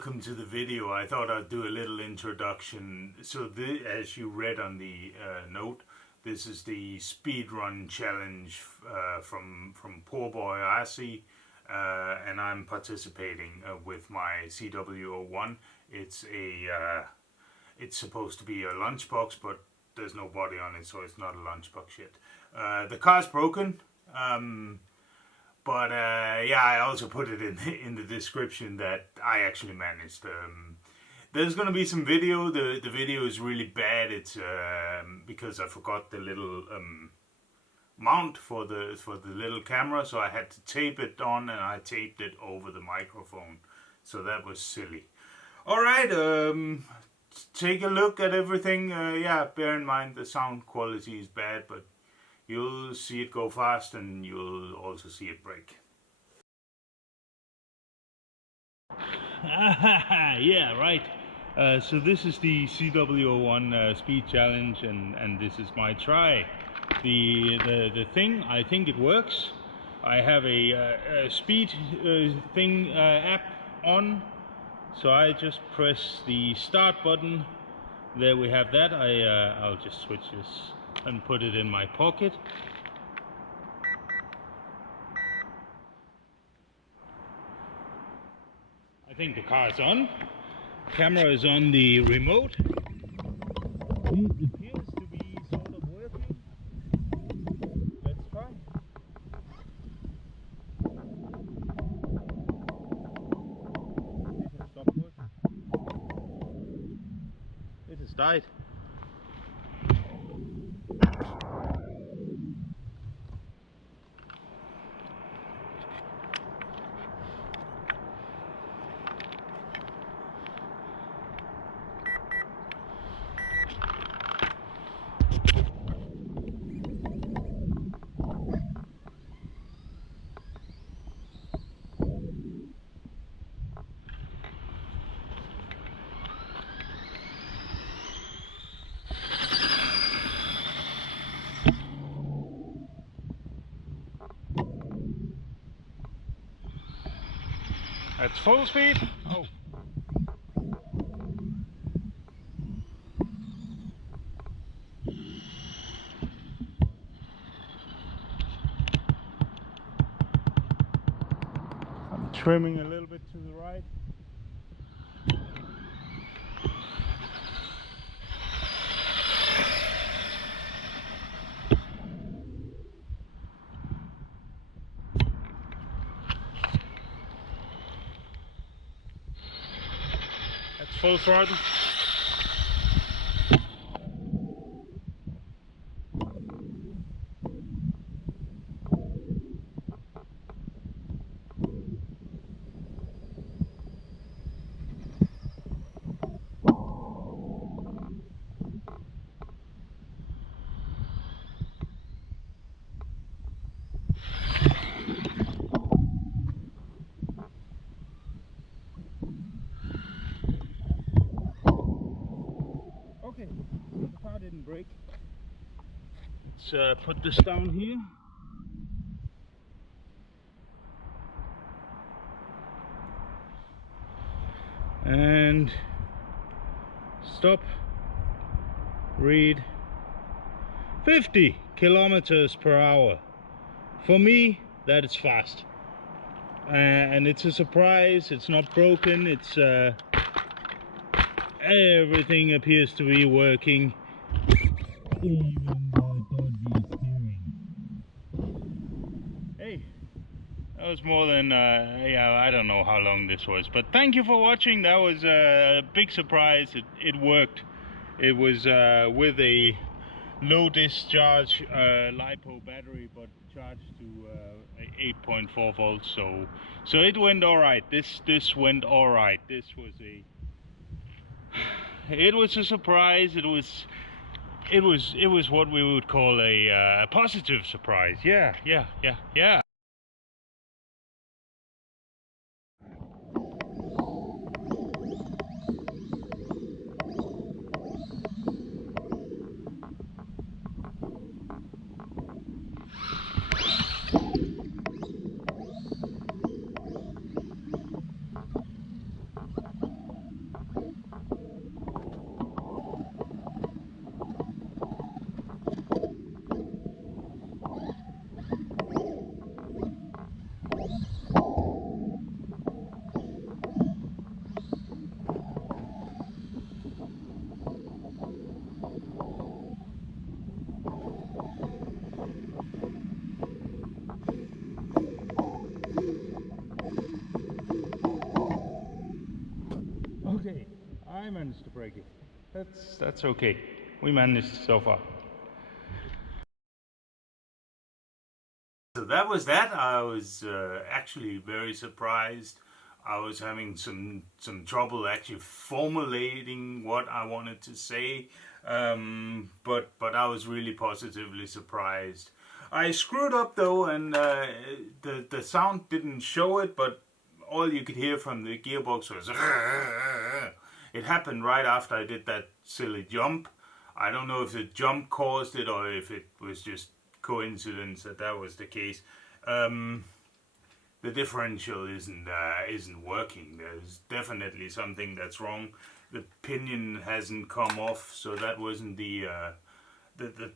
welcome to the video. I thought I'd do a little introduction. So as you read on the note, this is the Speedrun challenge from Poor Boy RC, and I'm participating with my CW-01. It's supposed to be a lunchbox, but there's no body on it, so it's not a lunchbox yet. The car's broken. But yeah, I also put it in the description that I actually managed. There's gonna be some video. The video is really bad. It's because I forgot the little mount for the little camera, so I had to tape it on, and I taped it over the microphone. So that was silly. All right, take a look at everything. Yeah, bear in mind the sound quality is bad, but you'll see it go fast, and you'll also see it break. Yeah, right. So this is the CW-01 speed challenge, and this is my try. The thing, I think it works. I have a speed thing app on, so I just press the start button. There we have that. I'll just switch this and put it in my pocket. I think the car is on. Camera is on the remote. It appears to be sort of working. Let's try. It has stopped working. It has died. That's full speed. Oh. I'm trimming a little bit to the right. That's full throttle. Okay, the car didn't break. Let's put this down here. And stop. Read 50 kilometers per hour. For me, that is fast. And it's a surprise. It's not broken. It's everything appears to be working, even the dodgy steering. Hey, that was more than yeah, I don't know how long this was, but thank you for watching. That was a big surprise. It worked. It was with a low discharge LiPo battery, but charged to 8.4 volts. So it went all right. This went all right. This was a surprise. It was what we would call a positive surprise. Yeah. managed to break it. That's okay. We managed so far. So that was that. I was actually very surprised. I was having some trouble actually formulating what I wanted to say, but I was really positively surprised. I screwed up though, and the sound didn't show it, but all you could hear from the gearbox was it happened right after I did that silly jump. I don't know if the jump caused it or if it was just coincidence that was the case. The differential isn't working. There's definitely something that's wrong. The pinion hasn't come off, so that wasn't the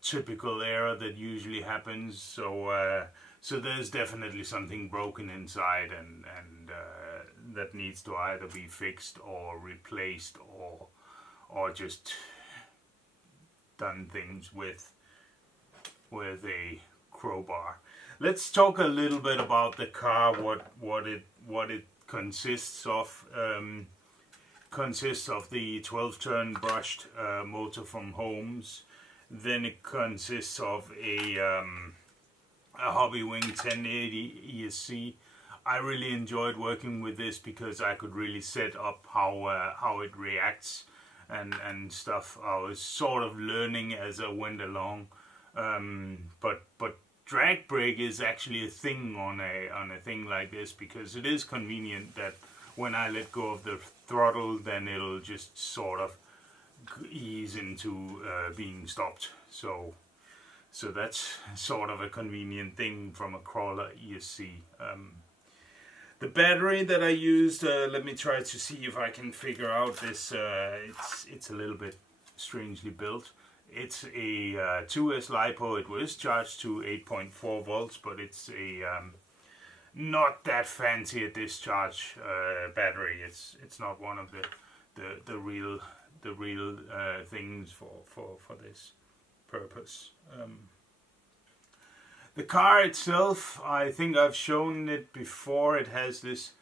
typical error that usually happens. So there's definitely something broken inside, and that needs to either be fixed or replaced or just done things with a crowbar. Let's talk a little bit about the car. What it consists of. Consists of the 12-turn brushed motor from Holmes. Then it consists of a Hobbywing 1080 ESC. I really enjoyed working with this because I could really set up how it reacts and stuff. I was sort of learning as I went along, but drag brake is actually a thing on a thing like this, because it is convenient that when I let go of the throttle, then it'll just sort of ease into being stopped. So that's sort of a convenient thing from a crawler ESC. The battery that I used, let me try to see if I can figure out this. It's a little bit strangely built. It's a 2S LiPo. It was charged to 8.4 volts, but it's a not that fancy a discharge battery. It's not one of the real things for this purpose. The car itself, I think I've shown it before. It has this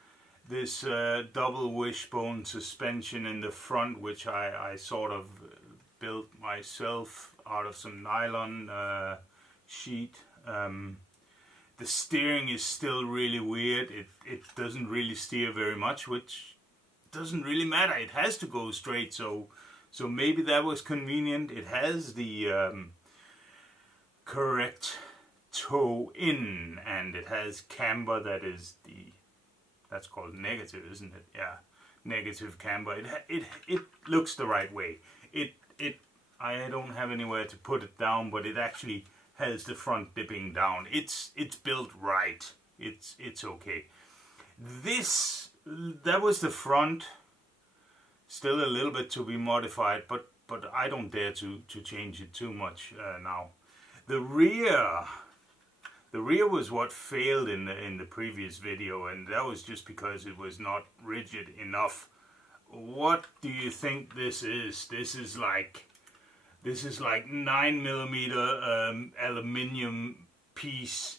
double wishbone suspension in the front, which I sort of built myself out of some nylon sheet. The steering is still really weird. It doesn't really steer very much, which doesn't really matter. It has to go straight, so maybe that was convenient. It has the correct toe in, and it has camber that's called negative, isn't it? Yeah, negative camber. It looks the right way. I don't have anywhere to put it down, but it actually has the front dipping down. It's built right. It's okay. That was the front. Still a little bit to be modified, but I don't dare to change it too much now. The rear was what failed in the previous video, and that was just because it was not rigid enough. What do you think this is? This is like 9mm aluminium piece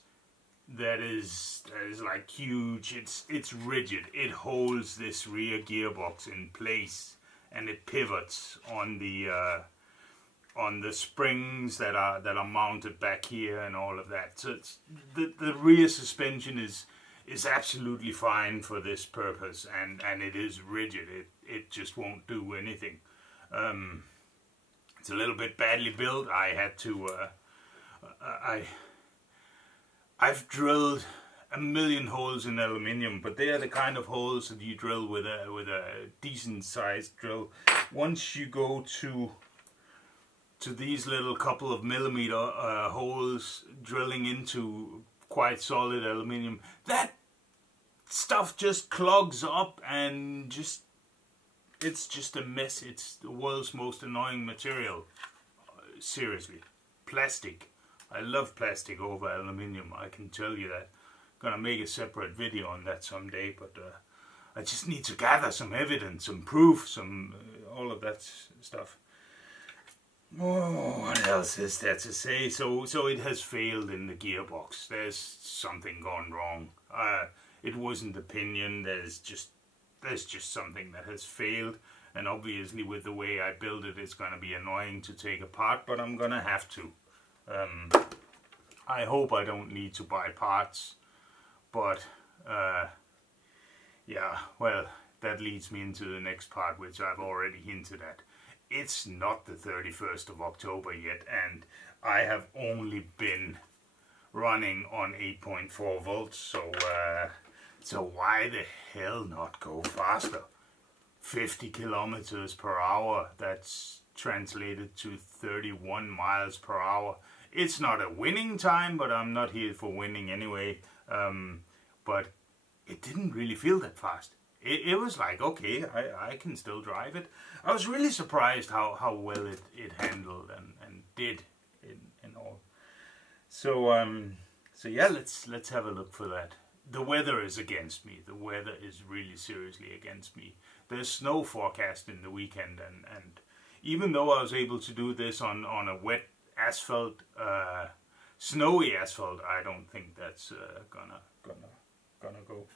that is like huge. It's rigid. It holds this rear gearbox in place, and it pivots on the springs that are mounted back here and all of that. So the rear suspension is absolutely fine for this purpose, and it is rigid. It just won't do anything. It's a little bit badly built. I had to I've drilled a million holes in aluminium, but they are the kind of holes that you drill with a decent sized drill. Once you go to these little couple of millimeter holes drilling into quite solid aluminium, that stuff just clogs up and it's just a mess. It's the world's most annoying material. Seriously. Plastic. I love plastic over aluminium, I can tell you that. Gonna make a separate video on that someday, but I just need to gather some evidence, some proof, some all of that stuff. Oh, what else is there to say? So it has failed in the gearbox. There's something gone wrong. It wasn't the pinion. There's just something that has failed. and obviously with the way I build it, it's going to be annoying to take apart, but I'm going to have to. I hope I don't need to buy parts, but yeah, well, that leads me into the next part, which I've already hinted at. It's not the 31st of October yet, and I have only been running on 8.4 volts, so why the hell not go faster? 50 kilometers per hour, that's translated to 31 miles per hour. It's not a winning time, but I'm not here for winning anyway. But it didn't really feel that fast. It was like, okay, I can still drive it. I was really surprised how well it handled and did in all. So yeah, let's have a look for that. The weather is against me. The weather is really seriously against me. There's snow forecast in the weekend, and even though I was able to do this on a wet asphalt, snowy asphalt, I don't think that's gonna go.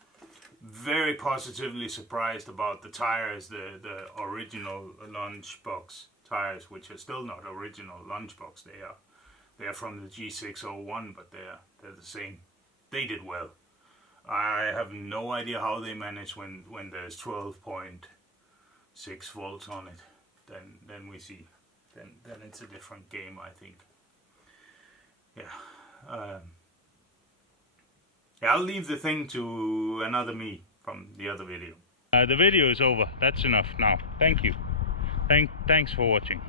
Very positively surprised about the tires, the original Lunchbox tires, which are still not original Lunchbox. They are from the CW-01, but they're the same. They did well. I have no idea how they manage when there's 12.6 volts on it. Then we see. Then it's a different game, I think. Yeah. Yeah, I'll leave the thing to another me from the other video. The video is over. That's enough now. Thank you. Thanks for watching.